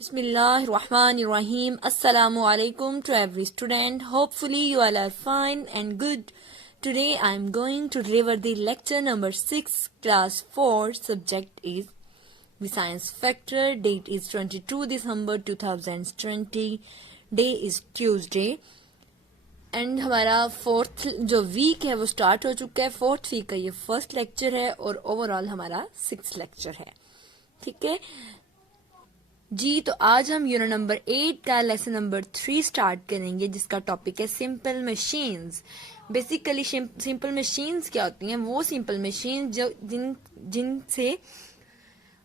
Bismillahirrahmanirrahim. Assalamu alaikum to every student. Hopefully you all are fine and good. Today I am going to deliver the lecture number 6, class 4. Subject is the science factor. Date is 22 December 2020. Day is Tuesday. And हमारा fourth जो week है वो start हो चुका है. Fourth week का ये first lecture है और ओवरऑल हमारा 6 लेक्चर है. ठीक है जी. तो आज हम यूनिट नंबर 8 का लेसन नंबर 3 स्टार्ट करेंगे, जिसका टॉपिक है simple machines. Basically simple machines क्या होती हैं? वो सिंपल मशीन जो जिनसे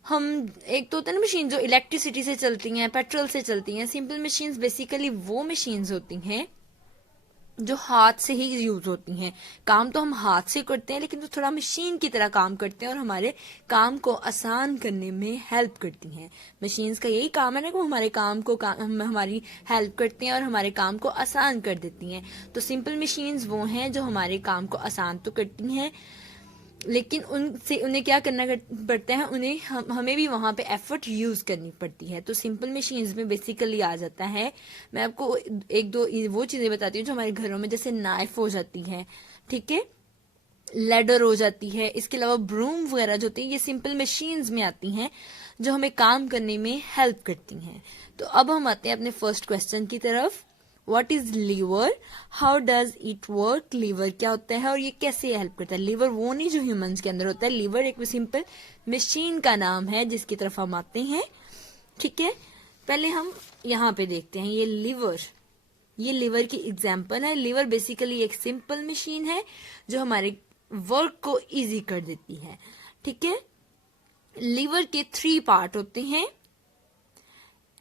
हम, एक तो होता है ना मशीन जो इलेक्ट्रिसिटी से चलती हैं, पेट्रोल से चलती हैं. सिंपल मशीन्स बेसिकली वो मशीन्स होती हैं जो हाथ से ही यूज होती हैं. काम तो हम हाथ से करते हैं लेकिन तो थोड़ा मशीन की तरह काम करते हैं और हमारे काम को आसान करने में हेल्प करती हैं. मशीन्स का यही काम है ना कि वो हमारे काम को हमारी हेल्प करती हैं और हमारे काम को आसान कर देती हैं. तो सिंपल मशीन्स वो हैं जो हमारे काम को आसान तो करती हैं लेकिन उन्हें क्या करना पड़ता है, उन्हें हमें भी वहां पे एफर्ट यूज करनी पड़ती है. तो सिंपल मशीन्स में बेसिकली आ जाता है, मैं आपको एक दो वो चीजें बताती हूँ जो हमारे घरों में, जैसे नाइफ हो जाती है, ठीक है, लेडर हो जाती है. इसके अलावा ब्रूम वगैरह जो होती है ये सिंपल मशीन्स में आती हैं जो हमें काम करने में हेल्प करती हैं. तो अब हम आते हैं अपने फर्स्ट क्वेश्चन की तरफ. What is lever? How does it work? Lever क्या होता है और ये कैसे हेल्प करता है? लीवर वो नहीं जो ह्यूमंस के अंदर होता है. लीवर एक सिंपल मशीन का नाम है जिसकी तरफ हम आते हैं. ठीक है, पहले हम यहाँ पे देखते हैं ये लीवर की एग्जाम्पल है. लीवर बेसिकली एक सिंपल मशीन है जो हमारे वर्क को इजी कर देती है. ठीक है, लीवर के 3 पार्ट होते हैं,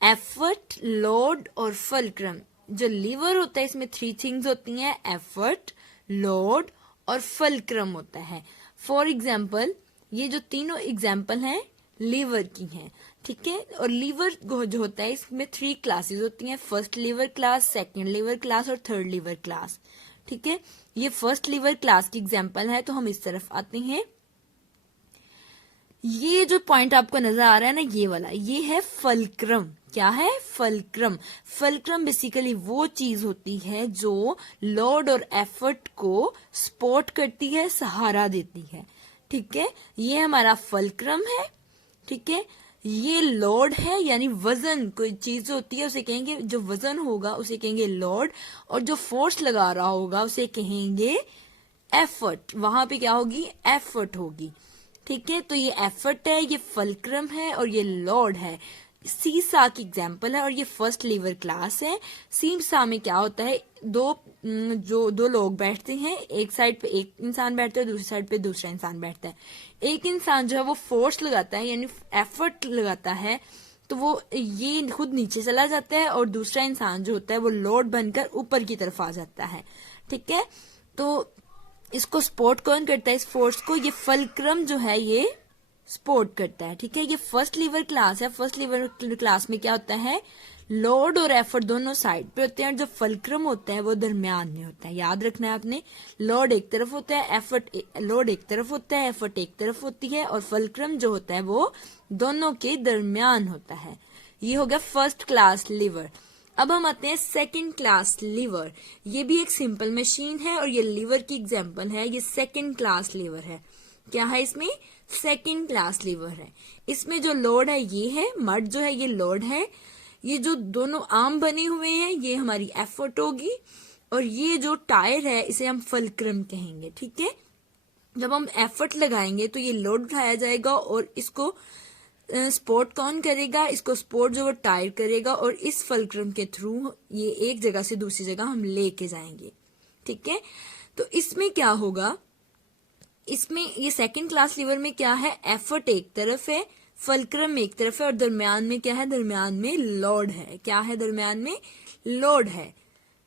एफर्ट, लोड और फलक्रम. जो लीवर होता है इसमें 3 थिंग्स होती हैं, एफर्ट, लोड और फलक्रम होता है. फॉर एग्जाम्पल ये जो तीनों एग्जाम्पल हैं लीवर की हैं. ठीक है, और लीवर जो होता है इसमें 3 क्लासेस होती हैं, first lever class, second lever class और थर्ड लीवर क्लास. ठीक है, ये फर्स्ट लीवर क्लास की एग्जाम्पल है. तो हम इस तरफ आते हैं. ये जो पॉइंट आपको नजर आ रहा है ना, ये वाला, ये है फलक्रम. क्या है? फलक्रम. फलक्रम बेसिकली वो चीज होती है जो लोड और एफर्ट को सपोर्ट करती है, सहारा देती है. ठीक है, ये हमारा फलक्रम है. ठीक है, ये लोड है, यानी वजन, कोई चीज होती है उसे कहेंगे, जो वजन होगा उसे कहेंगे लोड, और जो फोर्स लगा रहा होगा उसे कहेंगे एफर्ट. वहां पे क्या होगी? एफर्ट होगी. ठीक है, तो ये एफर्ट है, ये फलक्रम है और ये लोड है. सीसा की एग्जाम्पल है और ये फर्स्ट लीवर क्लास है. सीसा में क्या होता है, दो लोग बैठते हैं, एक साइड पे एक इंसान बैठता है, दूसरी साइड पे दूसरा इंसान बैठता है. एक इंसान जो है वो फोर्स लगाता है, यानी एफर्ट लगाता है, तो वो ये खुद नीचे चला जाता है और दूसरा इंसान जो होता है वो लोड बनकर ऊपर की तरफ आ जाता है. ठीक है, तो इसको सपोर्ट कौन करता है? इस फोर्स को ये फलक्रम जो है ये सपोर्ट करता है. ठीक है, ये फर्स्ट लीवर क्लास है. फर्स्ट लीवर क्लास में क्या होता है, लोड और एफर्ट दोनों साइड पे होते हैं और जो फलक्रम होता है वो दरमियान में होता है. याद रखना है आपने, लोड एक तरफ होता है, लोड एक तरफ होता है, एफर्ट एक तरफ होती है और फलक्रम जो होता है वो दोनों के दरमियान होता है. ये हो गया फर्स्ट क्लास लीवर. अब हम आते हैं सेकंड क्लास लीवर. ये भी एक सिंपल मशीन है और ये लीवर की एग्जांपल है. ये सेकंड क्लास लीवर है. क्या है इसमें? सेकंड क्लास लीवर है. इसमें जो लोड है ये है, मड जो है ये लोड है, ये जो दोनों आर्म बने हुए हैं ये हमारी एफर्ट होगी, और ये जो टायर है इसे हम फलक्रम कहेंगे. ठीक है, जब हम एफर्ट लगाएंगे तो ये लोड उठाया जाएगा और इसको सपोर्ट कौन करेगा? इसको सपोर्ट जो वो टायर करेगा और इस फलक्रम के थ्रू ये एक जगह से दूसरी जगह हम लेके जाएंगे. ठीक है, तो इसमें क्या होगा, इसमें ये सेकंड क्लास लीवर में क्या है, एफर्ट एक तरफ है, फलक्रम एक तरफ है और दरमियान में क्या है? दरमियान में लोड है. क्या है? दरमियान में लोड है.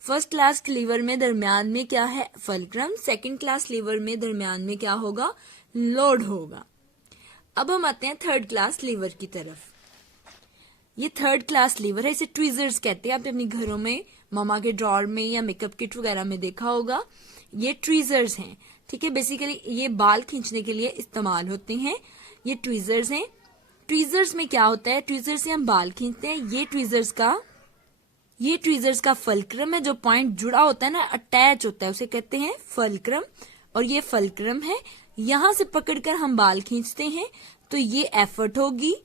फर्स्ट क्लास लीवर में दरमियान में क्या है? फलक्रम. सेकंड क्लास लीवर में दरमियान में क्या होगा? लोड होगा. अब हम आते हैं थर्ड क्लास लीवर की तरफ. ये थर्ड क्लास लीवर है, इसे ट्वीजर्स कहते हैं. आपने अपने घरों में मामा के ड्रॉर में या मेकअप किट वगैरह में देखा होगा. ये ट्वीजर्स हैं. ठीक है, बेसिकली ये बाल खींचने के लिए इस्तेमाल होते हैं. ये ट्वीजर्स हैं. ट्वीजर्स में क्या होता है, ट्वीजर से हम बाल खींचते हैं, ये ट्वीजर्स का फल्क्रम है, जो पॉइंट जुड़ा होता है ना, अटैच होता है, उसे कहते हैं फल्क्रम, और ये फल्क्रम है, यहां से पकड़कर हम बाल खींचते हैं तो ये एफर्ट होगी,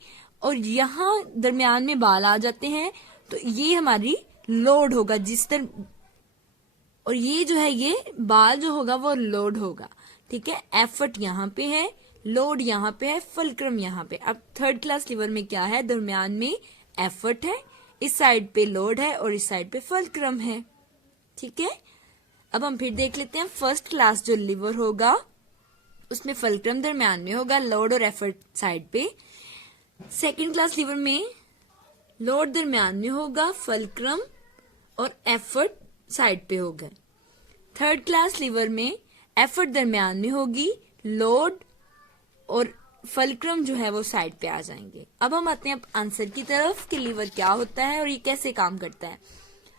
और यहाँ दरमियान में बाल आ जाते हैं तो ये हमारी लोड होगा, जिस तरह, और ये जो है ये बाल जो होगा वो लोड होगा, ठीक है। एफर्ट यहाँ पे है, लोड यहाँ पे है, फल्क्रम यहाँ पे। अब थर्ड क्लास लीवर में क्या है, दरमियान में एफर्ट है, इस साइड पे लोड है और इस साइड पे फल्क्रम है, ठीक है। अब हम फिर देख लेते हैं, फर्स्ट क्लास जो लीवर होगा उसमें फल्क्रम दरमियान में होगा, लोड और एफर्ट साइड पे। सेकंड क्लास लीवर में लोड दरमियान में होगा, फल्क्रम और एफर्ट साइड पे होगा। थर्ड क्लास लीवर में एफर्ट दरमियान में होगी, लोड और फल्क्रम जो है वो साइड पे आ जाएंगे। अब हम आते हैं आंसर की तरफ कि लीवर क्या होता है और ये कैसे काम करता है।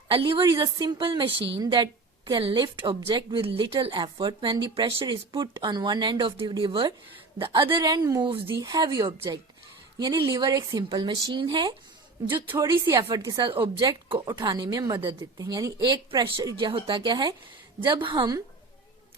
A lever is a simple machine that can lift object with little effort. When the pressure is put on one end of the lever, the other end moves the heavy object. यानी liver एक simple machine है जो थोड़ी सी effort के साथ object को उठाने में मदद देते हैं। यानी एक प्रेशर क्या होता क्या है, जब हम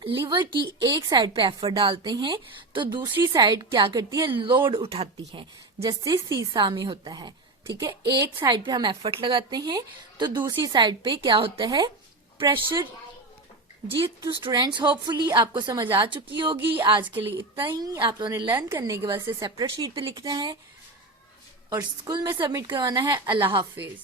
लीवर की एक साइड पे एफर्ट डालते हैं तो दूसरी साइड क्या करती है, लोड उठाती है, जैसे सीसा में होता है, ठीक है। एक साइड पे हम एफर्ट लगाते हैं तो दूसरी साइड पे क्या होता है, प्रेशर। जी तो स्टूडेंट्स, होपफुली आपको समझ आ चुकी होगी। आज के लिए इतना ही। आप लोगों ने लर्न करने के बाद से सेपरेट शीट पे लिखना है और स्कूल में सबमिट करवाना है। अल्लाह हाफिज।